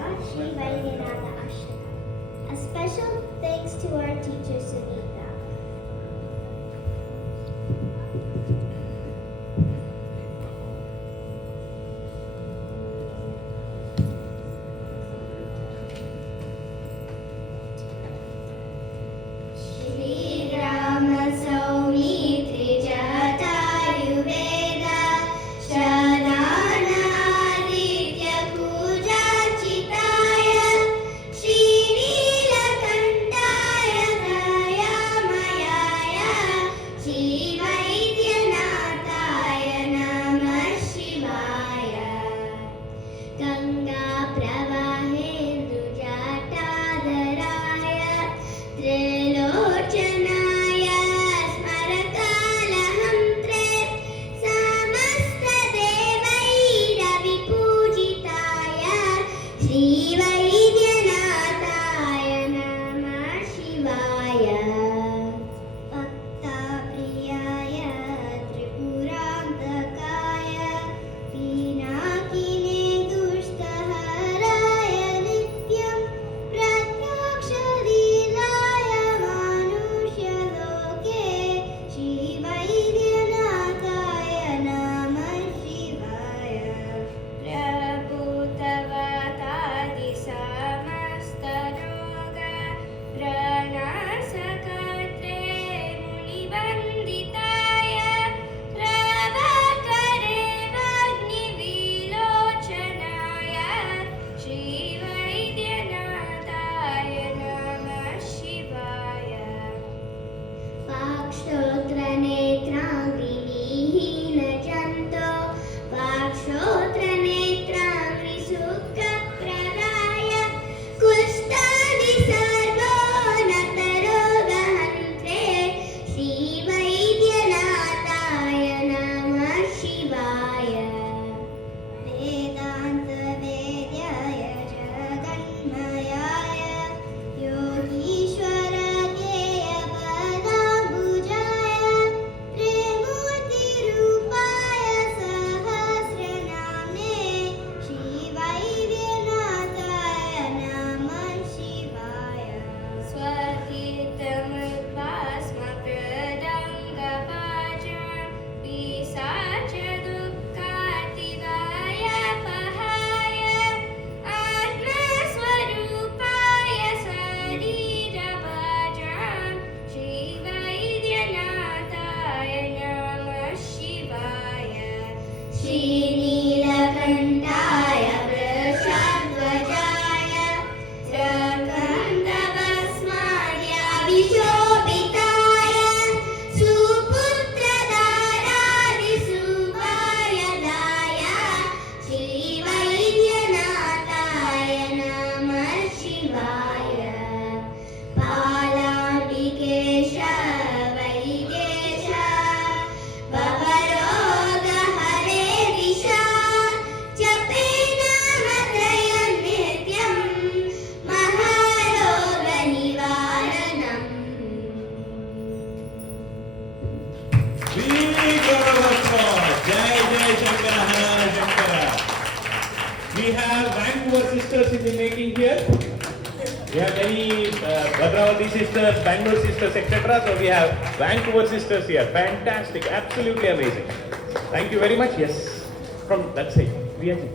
Shri Vaidyanatha Ashram. A special thanks to our teacher Sunita. Shri Rama Saumitra Jatayurveda Shradhana Aditya Puja Chitaya Shri Neelakantaya Dayamayaya Shri Vaidyanataya Namah Shivaya Ganga Pravahendu Jatadaraya Trilochanaya Smarakalaham Samasta Devaira Vipujitaya Shri Vaidyanataya Namah Shivaya Bhakta Priyaya Tripurantakaya Pinakine Dushtaharaya Nityam Pratyakshadilaya Manushya Loke Shri Vaidyanataya Namah Shivaya Prabhutavatadi Samastaroga Pranasakatre Munivanditaya Prabhakare Vagni Vilochanaya Shri Vaidyanataya Namah Shivaya Vakshotra Netrangri Vihina Janto Vakshotra Netrangri Sukha Pradaya Kushtani Sarvo Nataroga Hantre Shri Vaidyanataya Namah Shivaya Vedanta Vedyaya Jaganmayaya Yogishwara Geya Padambujaya Trimurti Rupaya Sahasraname Shri Vaidyanataya Namah Shivaya Swatirtamudbhasma Pradanga Vajra Pisacha Dukkhativaya Pahaya Atma Swarupaya Sarira Vajra Shri Vaidyanataya Namah Shivaya Shri Neelakantaya Vrashadvajaya Rakantavasmadhya Vishobhitaya Suputradharadi Supayadaya Shri Vaidyanataya Namah Shivaya Palambikesha Vaidesha Bhavaroga Hare Disha Jape Namatrayam Nityam Maharoga Nivaranam Big round of applause. Jai Jai Shankara Hara Shankara. We have Vancouver sisters in the making here. We have many Bhadravati sisters, Bangalore sisters, etc. So we have Vancouver sisters here. Fantastic, absolutely amazing. Thank you very much. Yes, from that side, Riyaji.